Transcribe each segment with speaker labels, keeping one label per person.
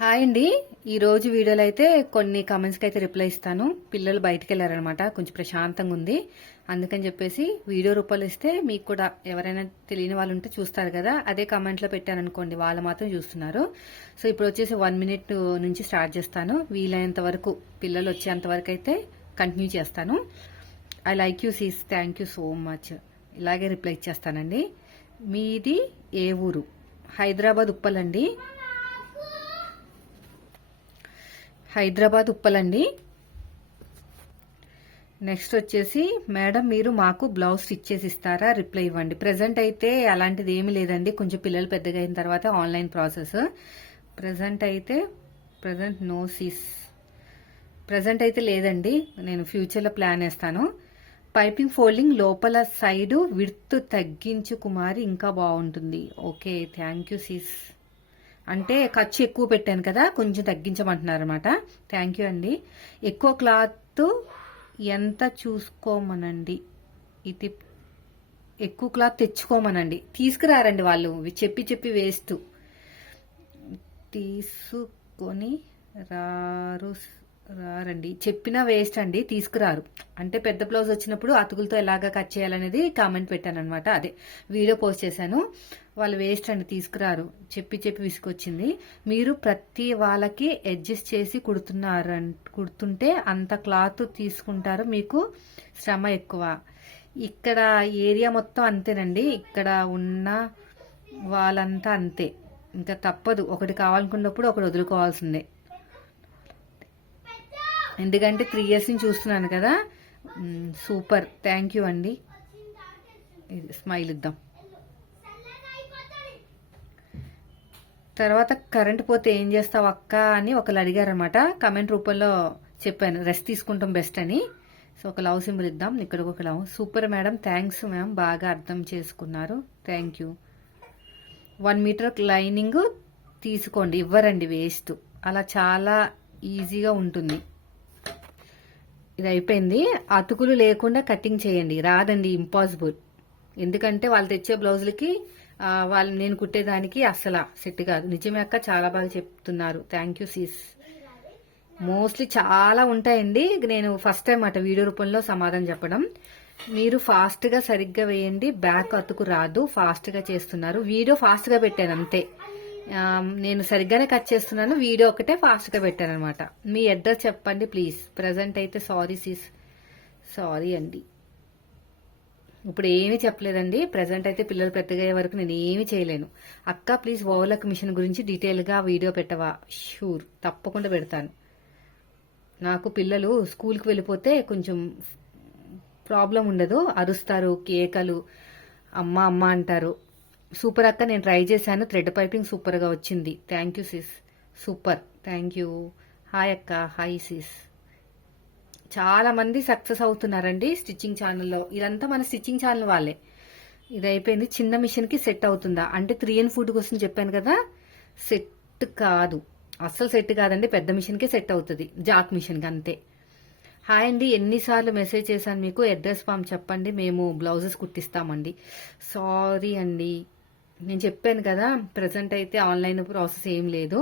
Speaker 1: Hi అండి. ఈరోజు వీడియోలో అయితే కొన్ని కామెంట్స్కి అయితే రిప్లై ఇస్తాను. పిల్లలు బయటికి వెళ్ళారనమాట కొంచెం ప్రశాంతంగా ఉంది. అందుకని చెప్పేసి వీడియో రూపాయలు ఇస్తే మీకు కూడా ఎవరైనా తెలియని వాళ్ళు ఉంటే చూస్తారు కదా. అదే కామెంట్లో పెట్టారనుకోండి వాళ్ళు మాత్రం చూస్తున్నారు. సో ఇప్పుడు వచ్చేసి వన్ మినిట్ నుంచి స్టార్ట్ చేస్తాను. వీలైనంత వరకు పిల్లలు వచ్చేంత వరకు అయితే కంటిన్యూ చేస్తాను. I like you sis thank you so much ఇలాగే రిప్లై ఇచ్చేస్తానండి మీది ఏ ఊరు? హైదరాబాద్ ఉప్పలండి హైదరాబాద్ ఉప్పలండి. నెక్స్ట్ వచ్చేసి మేడం మీరు మాకు బ్లౌజ్ స్టిచ్ చేసి ఇస్తారా? రిప్లై ఇవ్వండి. ప్రజెంట్ అయితే అలాంటిది ఏమీ లేదండి. కొంచెం పిల్లలు పెద్దగా అయిన తర్వాత ఆన్లైన్ ప్రాసెస్. ప్రజెంట్ అయితే ప్రజెంట్ నో సీస్. ప్రజెంట్ అయితే లేదండి. నేను ఫ్యూచర్లో ప్లాన్ వేస్తాను. పైపింగ్ ఫోల్డింగ్ లోపల సైడ్ విడ్త్ తగ్గించు కుమారి ఇంకా బాగుంటుంది. Okay thank you sis. అంటే ఖర్చు ఎక్కువ పెట్టాను కదా కొంచెం తగ్గించమంటున్నారు అనమాట థ్యాంక్ యూ అండి. ఎక్కువ క్లాత్ ఎంత చూసుకోమనండి? ఇది ఎక్కువ క్లాత్ తెచ్చుకోమనండి. తీసుకురారండి వాళ్ళు చెప్పి చెప్పి వేస్ట్. తీసుకొని రారు రారండి. చెప్పినా వేస్ట్ అండి తీసుకురారు. అంటే పెద్ద బ్లౌజ్ వచ్చినప్పుడు అతుకులతో ఎలాగా కట్ చేయాలనేది కామెంట్ పెట్టాను అనమాట అదే. వీడియో పోస్ట్ చేశాను. వాళ్ళు వేస్ట్ అండి తీసుకురారు. చెప్పి చెప్పి విసుకొచ్చింది మీరు ప్రతి వాళ్ళకి అడ్జస్ట్ చేసి కుడుతున్నారు కుడుతుంటే అంత క్లాత్ తీసుకుంటారు మీకు శ్రమ ఎక్కువ. ఇక్కడ ఏరియా మొత్తం అంతేనండి. ఇక్కడ ఉన్న వాళ్ళంతా అంతే. ఇంకా తప్పదు. ఒకటి కావాలనుకున్నప్పుడు ఒకటి వదులుకోవాల్సిందే. ఎందుకంటే త్రీ ఇయర్స్ నుంచి చూస్తున్నాను కదా. సూపర్. థ్యాంక్ యూ అండి. ఇది స్మైల్ ఇద్దాం. తర్వాత కరెంట్ పోతే ఏం చేస్తావు అక్క అని ఒకరు అడిగారనమాట కమెంట్ రూపంలో చెప్పాను. రెస్ట్ తీసుకుంటాం బెస్ట్ అని. సో ఒక లవ్ సింబల్ ఇద్దాం. ఇక్కడ ఒక love super madam thanks ma'am బాగా అర్థం చేసుకున్నారు. Thank you one metre lining తీసుకోండి. ఇవ్వరండి వేస్ట్ అలా చాలా ఈజీగా ఉంటుంది. ఇది అయిపోయింది అతుకులు లేకుండా కటింగ్ చేయండి. రాదండి ఇంపాసిబుల్ ఎందుకంటే వాళ్ళు తెచ్చే బ్లౌజులకి వాళ్ళు నేను కుట్టేదానికి అస్సలు సెట్ కాదు. నిజమే అక్క చాలా బాగా చెప్తున్నారు. థ్యాంక్ యూ సీస్ మోస్ట్లీ చాలా ఉంటాయండి. నేను ఫస్ట్ టైం అట వీడియో రూపంలో సమాధానం చెప్పడం. మీరు ఫాస్ట్గా సరిగ్గా వేయండి. బ్యాక్ అతుకు రాదు. ఫాస్ట్గా చేస్తున్నారు. వీడియో ఫాస్ట్గా పెట్టాను అంతే. నేను సరిగ్గానే కట్ చేస్తున్నాను. వీడియో ఒకటే ఫాస్ట్గా పెట్టాను అనమాట మీ అడ్రస్ చెప్పండి ప్లీజ్. ప్రజెంట్ అయితే సారీ సీస్ సారీ అండి. ఇప్పుడు ఏమీ చెప్పలేదండి. ప్రజెంట్ అయితే పిల్లలు పెద్దగయ్యే వరకు నేను ఏమీ చేయలేను. అక్క ప్లీజ్ ఓవర్లక్ మిషన్ గురించి డీటెయిల్గా వీడియో పెట్టవా? షూర్ తప్పకుండా పెడతాను. నాకు పిల్లలు స్కూల్కి వెళ్ళిపోతే కొంచెం ప్రాబ్లం ఉండదు. అరుస్తారు కేకలు అమ్మ అమ్మ అంటారు. సూపర్ అక్క నేను ట్రై చేశాను. థ్రెడ్ పైపింగ్ సూపర్గా వచ్చింది. Thank you sis super. Thank you hi అక్క. హాయ్ సిస్ చాలా మంది సక్సెస్ అవుతున్నారండి స్టిచ్చింగ్ ఛానల్లో. ఇదంతా మన స్టిచ్చింగ్ ఛానల్ వాళ్ళే. ఇది అయిపోయింది. చిన్న మిషన్కి సెట్ అవుతుందా? అంటే త్రీ అండ్ ఫుడ్ కోసం చెప్పాను కదా. సెట్ కాదు. అస్సలు సెట్ కాదండి. పెద్ద మిషన్కే సెట్ అవుతుంది. జాక్ మిషన్కి అంతే హాయ్ అండి. ఎన్నిసార్లు మెసేజ్ చేశాను మీకు? అడ్రస్ ఫామ్ చెప్పండి. మేము బ్లౌజెస్ కుట్టిస్తామండి. సారీ అండి. నేను చెప్పాను కదా ప్రజెంట్ అయితే ఆన్లైన్ ప్రాసెస్ ఏం లేదు.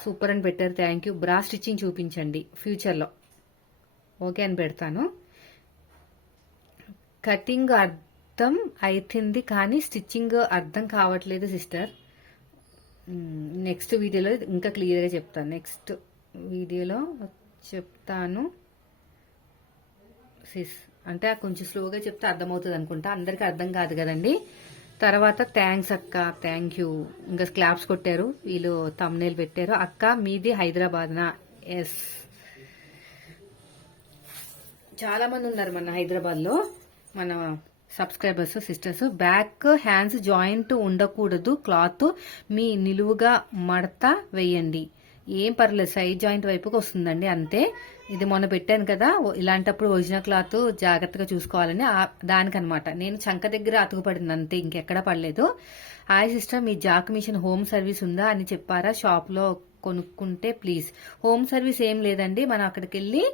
Speaker 1: సూపర్ అని పెట్టారు థ్యాంక్ యూ బ్రా స్టిచ్చింగ్ చూపించండి ఫ్యూచర్లో ఓకే అని పెడతాను. కటింగ్ అర్థం అవుతుంది కానీ స్టిచ్చింగ్ అర్థం కావట్లేదు సిస్టర్ నెక్స్ట్ వీడియోలో ఇంకా క్లియర్గా చెప్తాను. నెక్స్ట్ వీడియోలో చెప్తాను. సిస్ అంటే కొంచెం స్లోగా చెప్తే అర్థమవుతుంది అనుకుంటా. అందరికీ అర్థం కాదు కదండి. తర్వాత థ్యాంక్స్ అక్క థ్యాంక్ యూ. ఇంకా క్లాప్స్ కొట్టారు. వీళ్ళు తమ్నేల్ పెట్టారు. అక్క మీది హైదరాబాద్నా? ఎస్ చాలా మంది ఉన్నారు మన హైదరాబాద్లో. మన subscribers sisters back hands joint ఉండకూడదు. క్లాత్ మీ నిలువుగా మడత వేయండి. ఏం పర్లేదు. సైడ్ జాయింట్ వైపుకి వస్తుందండి. అంతే. ఇది మొన్న పెట్టాను కదా ఇలాంటప్పుడు ఒరిజినల్ క్లాత్ జాగ్రత్తగా చూసుకోవాలని దానికనమాట. నేను చంక దగ్గర అతుకుపడింది అంతే ఇంకెక్కడా పడలేదు. హాయ్ సిస్టర్ మీ జాక్ మిషన్ హోమ్ సర్వీస్ ఉందా అని చెప్పారా? షాప్లో కొనుక్కుంటే ప్లీజ్. హోమ్ సర్వీస్ ఏం లేదండి మనం అక్కడికి వెళ్ళి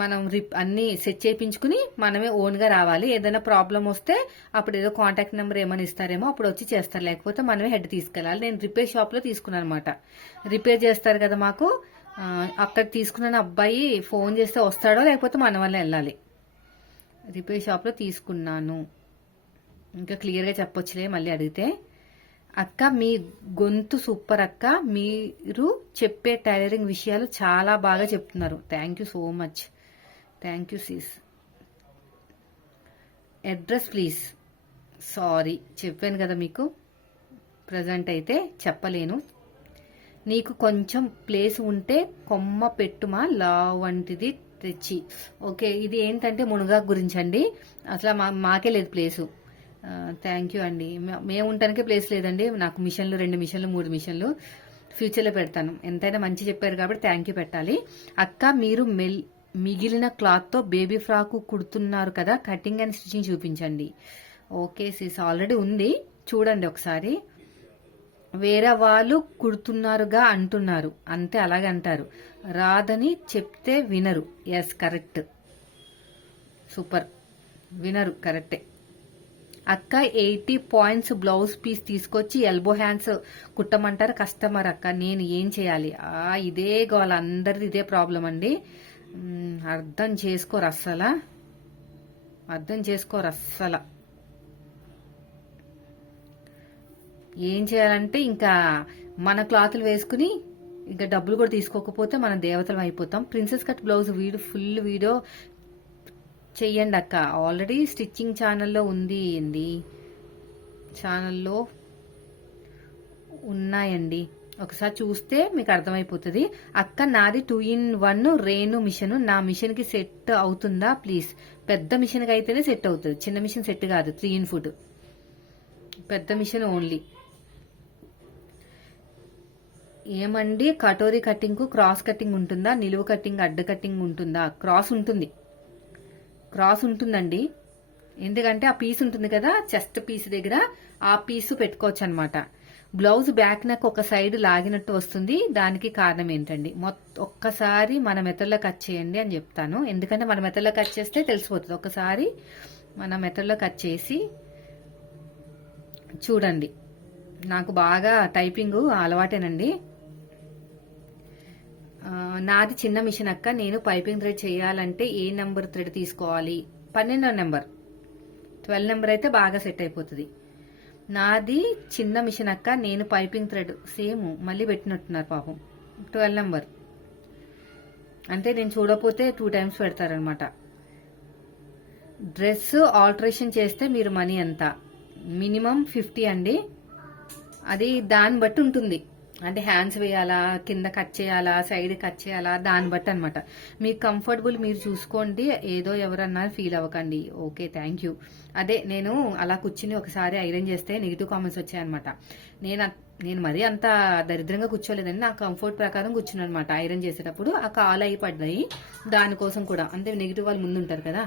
Speaker 1: మనం రిప్ అన్ని సెట్ చేయించుకుని మనమే ఓన్గా రావాలి. ఏదైనా ప్రాబ్లం వస్తే అప్పుడు ఏదో కాంటాక్ట్ నెంబర్ ఏమైనా ఇస్తారేమో అప్పుడు వచ్చి చేస్తారు. లేకపోతే మనమే హెడ్ తీసుకెళ్ళాలి. నేను రిపేర్ షాప్లో తీసుకున్నాను అనమాట రిపేర్ చేస్తారు కదా మాకు. అక్కడ తీసుకున్న అబ్బాయి ఫోన్ చేస్తే వస్తాడో లేకపోతే మన వల్ల వెళ్ళాలి. రిపేర్ షాప్లో తీసుకున్నాను. ఇంకా క్లియర్గా చెప్పొచ్చులే మళ్ళీ అడిగితే అక్క మీ గొంతు సూపర్ అక్క. మీరు చెప్పే టైలరింగ్ విషయాలు చాలా బాగా చెప్తున్నారు. Thank you so much. Thank you sis address please. Sorry చెప్పాను కదా మీకు. ప్రజెంట్ అయితే చెప్పలేను. నీకు కొంచెం ప్లేస్ ఉంటే కొమ్మ పెట్టుమా లా వంటిది తెచ్చి. ఓకే ఇది ఏంటంటే మునగాకు గురించి అండి అసలు మా మాకే లేదు ప్లేసు థ్యాంక్ యూ అండి. మేము ఉండటానికే ప్లేస్ లేదండి. నాకు మిషన్లు రెండు మిషన్లు మూడు మిషన్లు. ఫ్యూచర్లో పెడతాను. ఎంతైనా మంచి చెప్పారు కాబట్టి థ్యాంక్ యూ పెట్టాలి. అక్క మీరు మెల్ మిగిలిన క్లాత్తో బేబీ ఫ్రాకు కుడుతున్నారు కదా కటింగ్ అండ్ స్టిచ్చింగ్ చూపించండి. ఓకే సిస్ ఆల్రెడీ ఉంది. చూడండి ఒకసారి. వేరే వాళ్ళు కుడుతున్నారుగా అంటున్నారు. అంతే అలాగే అంటారు. రాదని చెప్తే వినరు. ఎస్ కరెక్ట్ సూపర్ వినరు కరెక్టే అక్క ఎయిటీ పాయింట్స్ బ్లౌజ్ పీస్ తీసుకొచ్చి ఎల్బో హ్యాండ్స్ కుట్టమంటారు కస్టమర్ అక్క. నేను ఏం చేయాలి? ఆ ఇదే గోల. అందరిది ఇదే ప్రాబ్లం అండి. అర్థం చేసుకోరు అస్సలా. అర్థం చేసుకోరు అస్సలా. ఏం చేయాలంటే ఇంకా మన క్లాతులు వేసుకుని ఇంకా డబ్బులు కూడా తీసుకోకపోతే మనం దేవతలం అయిపోతాం. Princess cut blouse video full video చెయ్యండి అక్క. ఆల్రెడీ స్టిచ్చింగ్ ఛానల్లో ఉంది అండి ఛానల్లో ఉన్నాయండి. ఒకసారి చూస్తే మీకు అర్థమైపోతుంది. అక్క నాది two in one Renu machine. నా మిషన్కి సెట్ అవుతుందా? ప్లీజ్ పెద్ద మిషన్కి అయితేనే సెట్ అవుతుంది. చిన్న మిషన్ సెట్ కాదు. త్రీ ఇన్ ఫుడ్ పెద్ద మిషన్ ఓన్లీ ఏమండి? కటోరీ కటింగ్కు క్రాస్ కటింగ్ ఉంటుందా? నిలువు కటింగ్ అడ్డ కటింగ్ ఉంటుందా? క్రాస్ ఉంటుంది. క్రాస్ ఉంటుందండి. ఎందుకంటే ఆ పీస్ ఉంటుంది కదా చెస్ట్ పీస్ దగ్గర ఆ పీసు పెట్టుకోవచ్చు అనమాట బ్లౌజ్ బ్యాక్ నెక్ ఒక సైడ్ లాగినట్టు వస్తుంది. దానికి కారణం ఏంటండి? మొత్తం ఒక్కసారి మన మెథడ్లో కట్ చేయండి అని చెప్తాను. ఎందుకంటే మన మెథడ్లో కట్ చేస్తే తెలిసిపోతుంది. ఒకసారి మన మెథడ్లో కట్ చేసి చూడండి. నాకు బాగా టైపింగ్ అలవాటేనండి. నాది చిన్న మిషన్ అక్క. నేను పైపింగ్ థ్రెడ్ చేయాలంటే ఏ నెంబర్ థ్రెడ్ తీసుకోవాలి? పన్నెండో నెంబర్. ట్వెల్వ్ నెంబర్ అయితే బాగా సెట్ అయిపోతుంది. నాది చిన్న మిషన్ అక్క. నేను పైపింగ్ థ్రెడ్ సేమ్ మళ్ళీ పెట్టినట్టున్నారు పాపం. Twelve number. అంటే నేను చూడకపోతే టూ టైమ్స్ పెడతారనమాట. డ్రెస్ ఆల్టరేషన్ చేస్తే మీరు మనీ ఎంత? మినిమం ఫిఫ్టీ అండి. అది దాన్ని బట్టి ఉంటుంది. అంటే హ్యాండ్స్ వేయాలా కింద కట్ చేయాలా సైడ్ కట్ చేయాలా దాన్ని బట్టి అనమాట మీకు కంఫర్టబుల్ మీరు చూసుకోండి ఏదో ఎవరన్నా ఫీల్ అవ్వకండి. ఓకే థ్యాంక్ యూ అదే నేను అలా కూర్చుని ఒకసారి ఐరన్ చేస్తే నెగిటివ్ కామెంట్స్ వచ్చాయన్నమాట. నేను నేను మరీ అంత దరిద్రంగా కూర్చోలేదని నా కంఫర్ట్ ప్రకారం కూర్చున్నాను అనమాట ఐరన్ చేసేటప్పుడు ఆ కాలు అయి పడ్డాయి దానికోసం కూడా. అంటే నెగిటివ్ వాళ్ళు ముందు ఉంటారు కదా.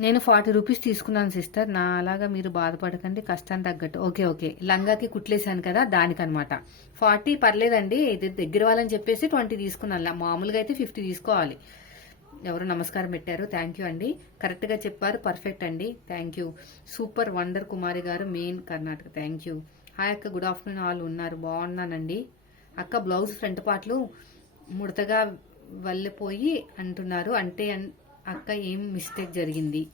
Speaker 1: నేను ఫార్టీ రూపీస్ తీసుకున్నాను సిస్టర్. నా అలాగా మీరు బాధపడకండి కష్టాన్ని తగ్గట్టు. Okay okay. లంగాకి కుట్లేశాను కదా దానికనమాట. ఫార్టీ పర్లేదండి ఇది దగ్గర వాళ్ళని చెప్పేసి ట్వంటీ తీసుకున్నాను. మామూలుగా అయితే ఫిఫ్టీ తీసుకోవాలి. ఎవరు నమస్కారం పెట్టారు? థ్యాంక్ యూ అండి. కరెక్ట్గా చెప్పారు పర్ఫెక్ట్ అండి. Thank you super wonder Kumari గారు main Karnataka thank you hi అక్క. గుడ్ ఆఫ్టర్నూన్ ఆల్ ఉన్నారు. బాగున్నానండి. అక్క బ్లౌజ్ ఫ్రంట్ పార్ట్లు ముడతగా వెళ్ళిపోయి అంటున్నారు. అంటే అన్- అక్క ఏం మిస్టేక్ జరిగింది?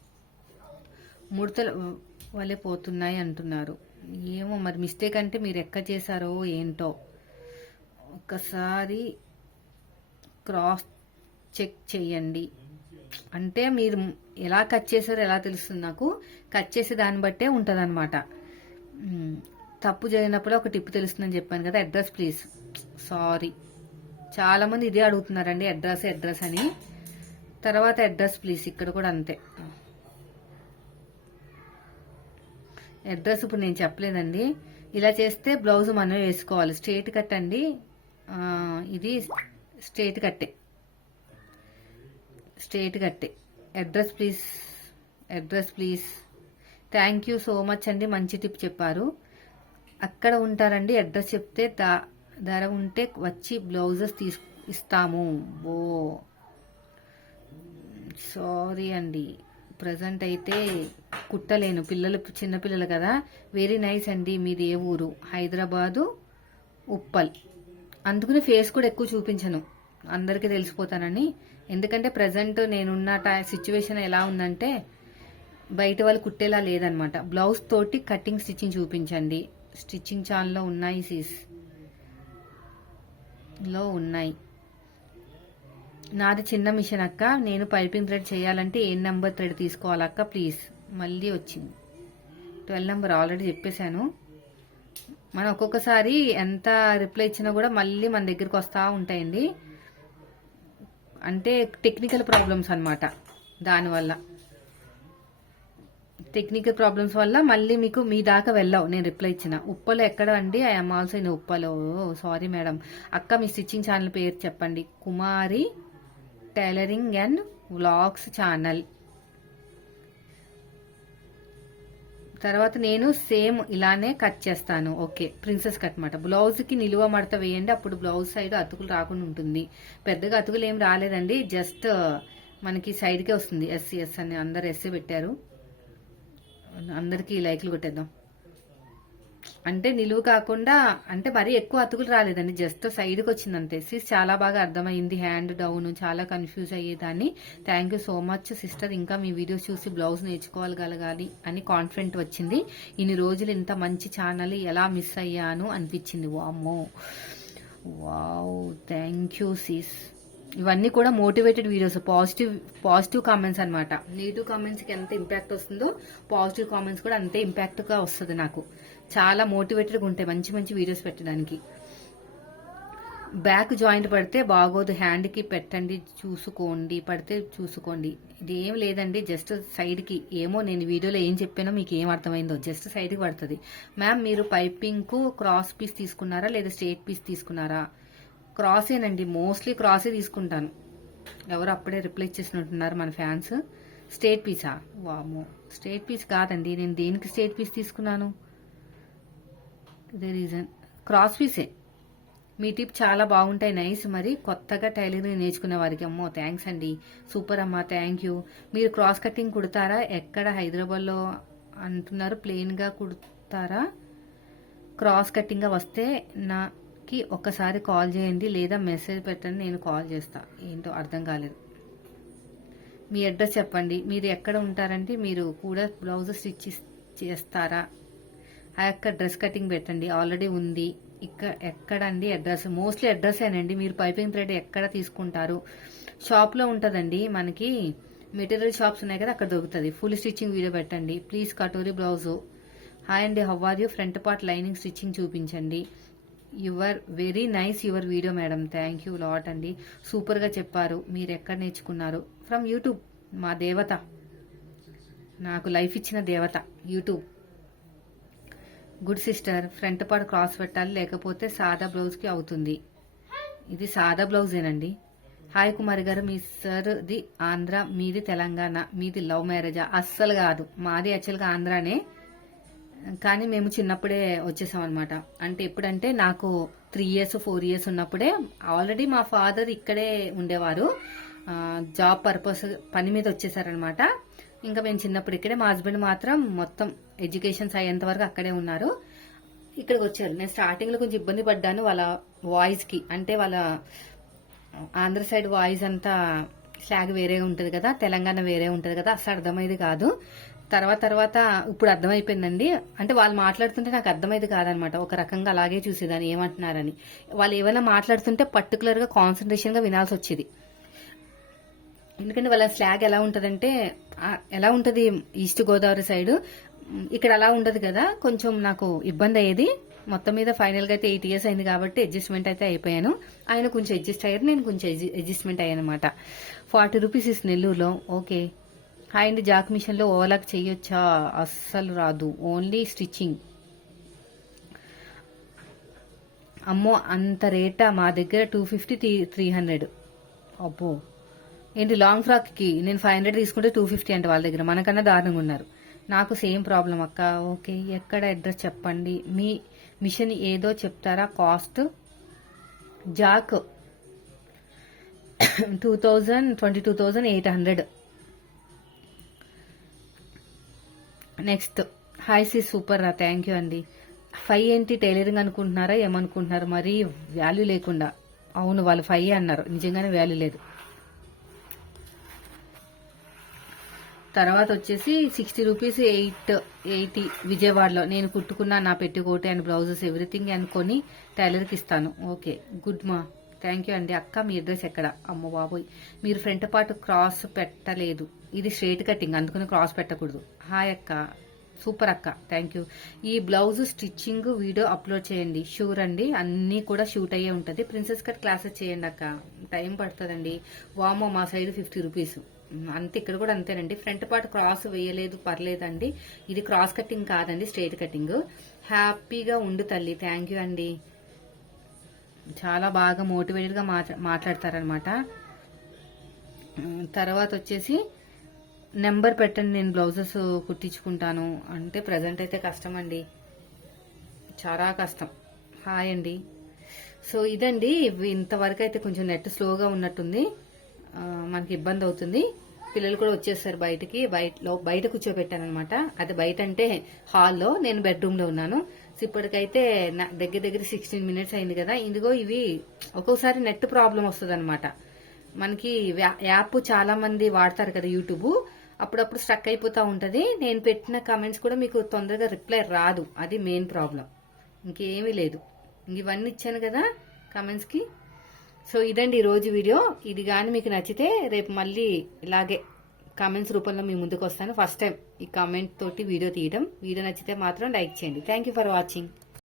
Speaker 1: ముడతలు వలె పోతున్నాయి అంటున్నారు. ఏమో మరి మిస్టేక్ అంటే మీరు ఎక్క చేశారో ఏంటో? ఒకసారి క్రాస్ చెక్ చేయండి. అంటే మీరు ఎలా కట్ చేశారో ఎలా తెలుస్తుంది నాకు? కట్ చేసే దాన్ని బట్టే ఉంటుంది అనమాట తప్పు జరిగినప్పుడు ఒక టిప్ తెలుస్తుందని చెప్పాను కదా అడ్రస్ ప్లీజ్. సారీ. చాలామంది ఇదే అడుగుతున్నారండి అడ్రస్ అడ్రస్ అని. తర్వాత అడ్రస్ ప్లీజ్ ఇక్కడ కూడా అంతే. అడ్రస్ ఇప్పుడు నేను చెప్పలేదండి. ఇలా చేస్తే బ్లౌజ్ మనం వేసుకోవాలి. స్ట్రేట్ కట్ అండి. ఇది స్ట్రేట్ కట్టే. స్ట్రేట్ కట్టే. Address please address please. Thank you so much అండి. మంచి టిప్ చెప్పారు. అక్కడ ఉంటారండి. అడ్రస్ చెప్తే ధర ఉంటే వచ్చి బ్లౌజెస్ తీసు ఇస్తాము. ఓ. సారీ అండి. ప్రజెంట్ అయితే కుట్టలేను. పిల్లలు చిన్నపిల్లలు కదా. వెరీ నైస్ అండి మీది ఏ ఊరు? హైదరాబాదు ఉప్పల్. అందుకని ఫేస్ కూడా ఎక్కువ చూపించను. అందరికీ తెలిసిపోతానని. ఎందుకంటే ప్రజెంట్ నేనున్న సిచ్యువేషన్ ఎలా ఉందంటే బయట వాళ్ళు కుట్టేలా లేదనమాట. బ్లౌజ్ తోటి కటింగ్ స్టిచ్చింగ్ చూపించండి. స్టిచ్చింగ్ ఛానల్లో ఉన్నాయి సీస్లో ఉన్నాయి. నాది చిన్న మిషన్ అక్క. నేను పైపింగ్ థ్రెడ్ చేయాలంటే ఏ నెంబర్ థ్రెడ్ తీసుకోవాలక్క? ప్లీజ్. మళ్ళీ వచ్చింది. ట్వెల్వ్ నెంబర్ ఆల్రెడీ చెప్పేశాను. మనం ఒక్కొక్కసారి ఎంత రిప్లై ఇచ్చినా కూడా మళ్ళీ మన దగ్గరికి వస్తూ ఉంటాయండి. అంటే టెక్నికల్ ప్రాబ్లమ్స్ అనమాట దానివల్ల. టెక్నికల్ ప్రాబ్లమ్స్ వల్ల మళ్ళీ మీకు మీ దాకా వెళ్ళావు నేను రిప్లై ఇచ్చిన. ఉప్పలో ఎక్కడ అండి? I'm also in ఉప్పలో. Sorry madam. అక్క మీ స్టిచ్చింగ్ ఛానల్ పేరు చెప్పండి. Kumari tailoring and vlogs channel. తర్వాత నేను సేమ్ ఇలానే కట్ చేస్తాను. ఓకే ప్రిన్సెస్ కట్ అనమాట బ్లౌజ్కి నిలువ మడత వేయండి అప్పుడు బ్లౌజ్ సైడ్ అతుకులు రాకుండా ఉంటుంది. పెద్దగా అతుకులు ఏం రాలేదండి జస్ట్ మనకి సైడ్కే వస్తుంది. ఎస్సీ ఎస్ అని అందరు ఎస్సీ పెట్టారు. అందరికీ లైక్లు కొట్టేద్దాం. అంటే నిలువు కాకుండా అంటే మరీ ఎక్కువ అతుకులు రాలేదండి. జస్ట్ సైడ్కి వచ్చింది అంతే సిస్ చాలా బాగా అర్థమైంది. హ్యాండ్ డౌన్ చాలా కన్ఫ్యూజ్ అయ్యేదాన్ని. Thank you so much sister ఇంకా మీ వీడియోస్ చూసి బ్లౌజ్ నేర్చుకోగలగాలి అని కాన్ఫిడెంట్ వచ్చింది. ఇన్ని రోజులు ఇంత మంచి ఛానల్ ఎలా మిస్ అయ్యాను అనిపించింది. వామ్మో. వావ్ థ్యాంక్ యూ సిస్ ఇవన్నీ కూడా motivated videos positive positive comments అనమాట నెగిటివ్ కామెంట్స్కి ఎంత ఇంపాక్ట్ వస్తుందో పాజిటివ్ కామెంట్స్ కూడా అంతే ఇంపాక్ట్గా వస్తుంది నాకు. చాలా మోటివేటెడ్గా ఉంటాయి. మంచి మంచి వీడియోస్ పెట్టడానికి. బ్యాక్ జాయింట్ పడితే బాగోదు. హ్యాండ్కి పెట్టండి చూసుకోండి పడితే చూసుకోండి. ఇది ఏం లేదండి. జస్ట్ సైడ్కి ఏమో నేను వీడియోలో ఏం చెప్పానో మీకు ఏం అర్థమైందో. జస్ట్ సైడ్కి పడుతుంది. మ్యామ్ మీరు పైపింగ్కు క్రాస్ పీస్ తీసుకున్నారా? లేదా స్ట్రేట్ పీస్ తీసుకున్నారా? క్రాసేనండి. మోస్ట్లీ క్రాసే తీసుకుంటాను. ఎవరు అప్పుడే రిప్లై చేసినట్టున్నారు మన ఫ్యాన్స్. స్టేట్ పీసా? వామో స్టేట్ పీస్ కాదండి. నేను దేనికి స్టేట్ పీస్ తీసుకున్నాను? ఇదే రీజన్ క్రాస్ పీసే మీ టిప్ చాలా బాగుంటాయి నైస్. మరి కొత్తగా టైలరింగ్ నేర్చుకునే వారికి అమ్మో థ్యాంక్స్ అండి. సూపర్ అమ్మా థ్యాంక్ యూ మీరు క్రాస్ కటింగ్ కుడతారా? ఎక్కడ? హైదరాబాద్లో అంటున్నారు ప్లెయిన్గా కుడతారా? క్రాస్ కటింగ్గా వస్తే నాకి ఒక్కసారి కాల్ చేయండి లేదా మెసేజ్ పెట్టండి నేను కాల్ చేస్తా. ఏంటో అర్థం కాలేదు. మీ అడ్రస్ చెప్పండి. మీరు ఎక్కడ ఉంటారంటే మీరు కూడా బ్లౌజ్ స్టిచ్ చేస్తారా? ఆ యొక్క డ్రెస్ కటింగ్ పెట్టండి. ఆల్రెడీ ఉంది. ఇక్కడ ఎక్కడండి అడ్రస్? మోస్ట్లీ అడ్రస్ అండి మీరు పైపింగ్ థ్రెడ్ ఎక్కడ తీసుకుంటారు? షాప్లో ఉంటుందండి. మనకి మెటీరియల్ షాప్స్ ఉన్నాయి కదా అక్కడ దొరుకుతుంది. ఫుల్ స్టిచ్చింగ్ వీడియో పెట్టండి. ప్లీజ్ కటోరీ బ్లౌజు హాయ్ అండి. How are you front part lining stitching చూపించండి. Your very nice your video madam thank you lot అండి. సూపర్గా చెప్పారు. మీరు ఎక్కడ నేర్చుకున్నారు? ఫ్రమ్ యూట్యూబ్ మా దేవత. నాకు లైఫ్ ఇచ్చిన దేవత YouTube good sister front part cross పెట్టాలి లేకపోతే సాదా బ్లౌజ్కి అవుతుంది. ఇది సాదా బ్లౌజేనండి హాయ్ కుమారి గారు మీ సార్ది ఆంధ్ర మీది తెలంగాణ మీది లవ్ మ్యారేజా అస్సలు కాదు. మాది యాక్చువల్గా ఆంధ్రానే. కానీ మేము చిన్నప్పుడే వచ్చేసాం అనమాట అంటే ఎప్పుడంటే నాకు త్రీ ఇయర్స్ ఫోర్ ఇయర్స్ ఉన్నప్పుడే ఆల్రెడీ మా ఫాదర్ ఇక్కడే ఉండేవారు. జాబ్ పర్పస్ పని మీద వచ్చేసారనమాట ఇంకా మేము చిన్నప్పుడు ఇక్కడే మా హస్బెండ్ మాత్రం మొత్తం ఎడ్యుకేషన్స్ అయ్యేంత వరకు అక్కడే ఉన్నారు. ఇక్కడికి వచ్చారు. నేను స్టార్టింగ్లో కొంచెం ఇబ్బంది పడ్డాను. వాళ్ళ వాయిస్కి అంటే వాళ్ళ ఆంధ్ర సైడ్ వాయిస్ అంతా స్లాగ్ వేరే ఉంటది కదా తెలంగాణ వేరే ఉంటది కదా అసలు అర్థమయ్యేది కాదు. తర్వాత తర్వాత ఇప్పుడు అర్థమైపోయిందండి. అంటే వాళ్ళు మాట్లాడుతుంటే నాకు అర్థమైంది కాదనమాట. ఒక రకంగా అలాగే చూసేదాన్ని ఏమంటున్నారని. వాళ్ళు ఏమైనా మాట్లాడుతుంటే పర్టికులర్గా కాన్సన్ట్రేషన్గా వినాల్సి వచ్చేది. ఎందుకంటే వాళ్ళ స్లాగ్ ఎలా ఉంటదంటే ఎలా ఉంటది ఈస్ట్ గోదావరి సైడ్? ఇక్కడ అలా ఉండదు కదా. కొంచెం నాకు ఇబ్బంది అయ్యేది మొత్తం మీద ఫైనల్గా అయితే ఎయిట్ ఇయర్స్ అయింది కాబట్టి అడ్జస్ట్మెంట్ అయితే అయిపోయాను. ఆయన కొంచెం అడ్జస్ట్ అయ్యారు. నేను కొంచెం అడ్జస్ట్మెంట్ అయ్యాను అనమాట ఫార్టీ రూపీస్ ఇస్ నెల్లూరులో. ఓకే. హాయ్ జాక్ మిషన్లో చేయొచ్చా? అస్సలు రాదు. Only stitching. అమ్మో అంత రేటా? మా దగ్గర టూ ఫిఫ్టీ త్రీ హండ్రెడ్. అబ్బో. ఏంటి లాంగ్ ఫ్రాక్కి నేను ఫైవ్ హండ్రెడ్ తీసుకుంటే టూ ఫిఫ్టీ అంటే వాళ్ళ దగ్గర. మనకన్నా దారుణంగా ఉన్నారు. నాకు సేమ్ ప్రాబ్లం అక్క. ఓకే ఎక్కడ అడ్రస్ చెప్పండి? మీ మిషన్ ఏదో చెప్తారా? Cost jack? Two thousand twenty two thousand eight hundred next hi C super రా. థ్యాంక్ యూ అండి. ఫైవ్ ఏంటి? టైలరింగ్ అనుకుంటున్నారా? ఏమనుకుంటున్నారు? మరీ వాల్యూ లేకుండా. అవును వాళ్ళు ఫైవ్ అన్నారు. నిజంగానే వాల్యూ లేదు. తర్వాత వచ్చేసి సిక్స్టీ రూపీస్ ఎయిట్ ఎయిటీ విజయవాడలో. నేను కుట్టుకున్న నా పెట్టుకోటి అండ్ బ్లౌజెస్ ఎవ్రీథింగ్ అనుకొని టైలర్కి ఇస్తాను. ఓకే. గుడ్ మా. థ్యాంక్ యూ అండి. అక్క మీ అడ్రస్ ఎక్కడ? అమ్మ బాబోయ్. మీరు ఫ్రంట్ పార్ట్ క్రాస్ పెట్టలేదు. ఇది స్ట్రైట్ కటింగ్ అందుకని క్రాస్ పెట్టకూడదు. హాయ్ అక్క. సూపర్ అక్క. Thank you. ఈ బ్లౌజ్ స్టిచ్చింగ్ వీడియో అప్లోడ్ చేయండి. షూర్ అండి. అన్నీ కూడా షూట్ అయ్యే ఉంటుంది. ప్రిన్సెస్ కట్ క్లాసెస్ చేయండి అక్క. టైం పడుతుందండి. వామో మా సైడ్ ఫిఫ్టీ రూపీస్. అంతే ఇక్కడ కూడా అంతేనండి. ఫ్రంట్ పార్ట్ క్రాస్ వేయలేదు పర్లేదండి. ఇది క్రాస్ కటింగ్ కాదండి స్ట్రైట్ కటింగ్. హ్యాపీగా ఉండు తల్లి థ్యాంక్ యూ అండి. చాలా బాగా మోటివేటెడ్గా మాట్లా మాట్లాడతారనమాట. తర్వాత వచ్చేసి నెంబర్ పెట్టండి నేను బ్లౌజెస్ కుట్టించుకుంటాను. అంటే ప్రజెంట్ అయితే కష్టం అండి చాలా కష్టం. హాయ్ అండి. సో ఇదండి ఇవి ఇంతవరకు అయితే కొంచెం నెట్ స్లోగా ఉన్నట్టుంది. మనకి ఇబ్బంది అవుతుంది. పిల్లలు కూడా వచ్చేస్తారు బయటికి. బయట బయట కూర్చోబెట్టాను అనమాట అది బయట అంటే హాల్లో నేను బెడ్రూమ్లో ఉన్నాను. సో ఇప్పటికైతే నా దగ్గర దగ్గర సిక్స్టీన్ మినిట్స్ అయింది కదా. ఇందుగో ఇవి ఒక్కొక్కసారి నెట్ ప్రాబ్లం వస్తుంది అనమాట మనకి వ్యా- యాప్ చాలా మంది వాడతారు కదా యూట్యూబ్. అప్పుడప్పుడు స్ట్రక్ అయిపోతా ఉంటది. నేను పెట్టిన కమెంట్స్ కూడా మీకు తొందరగా రిప్లై రాదు. అది మెయిన్ ప్రాబ్లం ఇంకేమీ లేదు. ఇంక ఇవన్నీ ఇచ్చాను కదా కమెంట్స్కి సో ఇదండి ఈరోజు రోజు వీడియో. ఇది కానీ మీకు నచ్చితే రేపు మళ్ళీ ఇలాగే కామెంట్స్ రూపంలో మీ ముందుకు వస్తాను ఫస్ట్ టైం ఈ కామెంట్ తోటి వీడియో తీయడం. వీడియో నచ్చితే మాత్రం లైక్ చేయండి. Thank you for watching